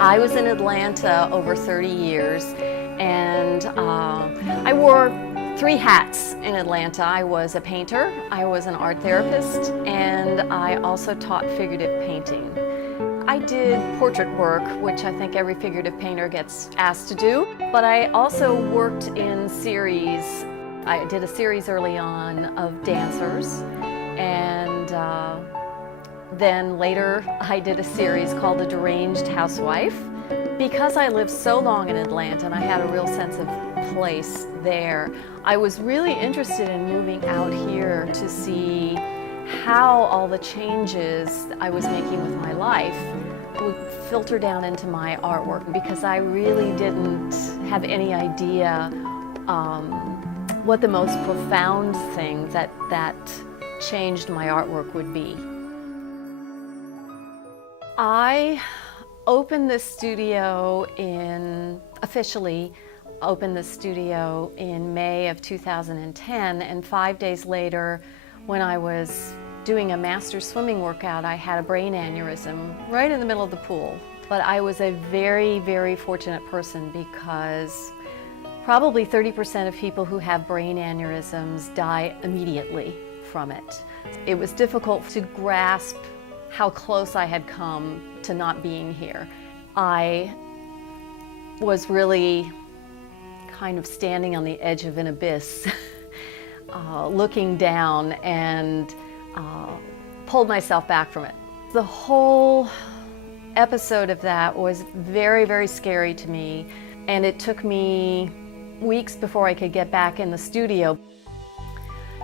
I was in Atlanta over 30 years, and I wore three hats in Atlanta. I was a painter, I was an art therapist, and I also taught figurative painting. I did portrait work, which I think every figurative painter gets asked to do, but I also worked in series. I did a series early on of dancers, and then later I did a series called The Deranged Housewife. Because I lived so long in Atlanta and I had a real sense of place there, I was really interested in moving out here to see how all the changes I was making with my life would filter down into my artwork, because I really didn't have any idea what the most profound thing that changed my artwork would be. I officially opened the studio in May of 2010, and 5 days later, when I was doing a master swimming workout, I had a brain aneurysm right in the middle of the pool. But I was a very, very fortunate person, because probably 30% of people who have brain aneurysms die immediately from it. It was difficult to grasp how close I had come to not being here. I was really kind of standing on the edge of an abyss, looking down, and pulled myself back from it. The whole episode of that was very, very scary to me, and it took me weeks before I could get back in the studio.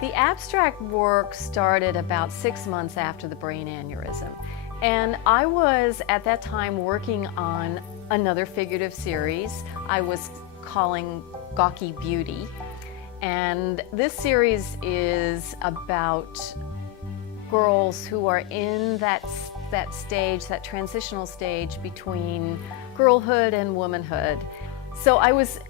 The abstract work started about 6 months after the brain aneurysm, and I was at that time working on another figurative series I was calling Gawky Beauty, and this series is about girls who are in that stage, that transitional stage between girlhood and womanhood. So I was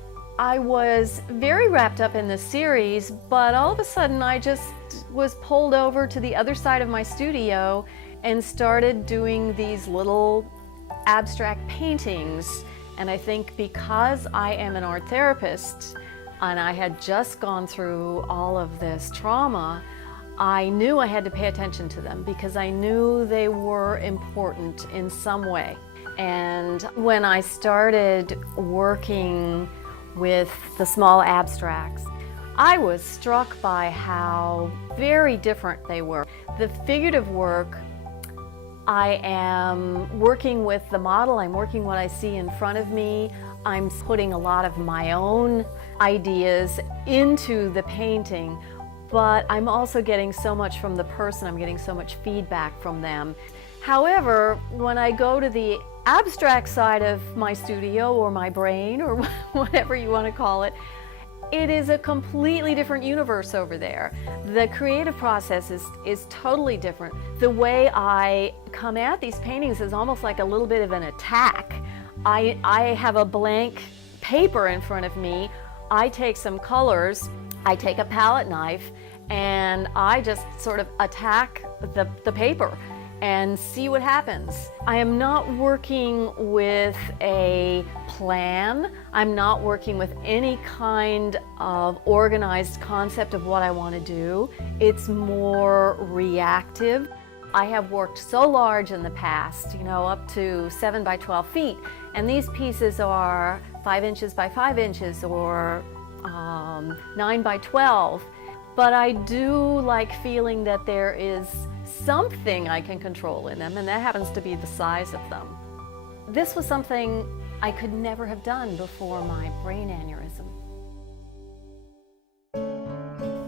very wrapped up in this series, but all of a sudden I just was pulled over to the other side of my studio and started doing these little abstract paintings. And I think because I am an art therapist and I had just gone through all of this trauma, I knew I had to pay attention to them, because I knew they were important in some way. And when I started working with the small abstracts, I was struck by how very different they were. The figurative work, I am working with the model, I'm working what I see in front of me, I'm putting a lot of my own ideas into the painting, but I'm also getting so much from the person, I'm getting so much feedback from them. However, when I go to the abstract side of my studio, or my brain, or whatever you want to call it, it is a completely different universe over there. The creative process is totally different. The way I come at these paintings is almost like a little bit of an attack. I have a blank paper in front of me, I take some colors, I take a palette knife, and I just sort of attack the paper and see what happens. I am not working with a plan. I'm not working with any kind of organized concept of what I want to do. It's more reactive. I have worked so large in the past, up to 7 by 12 feet, and these pieces are 5 inches by 5 inches, or 9 by 12. But I do like feeling that there is something I can control in them, and that happens to be the size of them. This was something I could never have done before my brain aneurysm.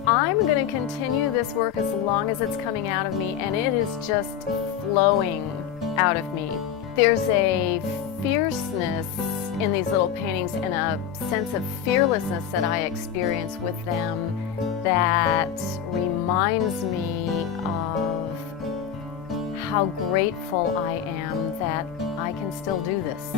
I'm going to continue this work as long as it's coming out of me, and it is just flowing out of me. There's a fierceness in these little paintings and a sense of fearlessness that I experience with them that reminds me of how grateful I am that I can still do this.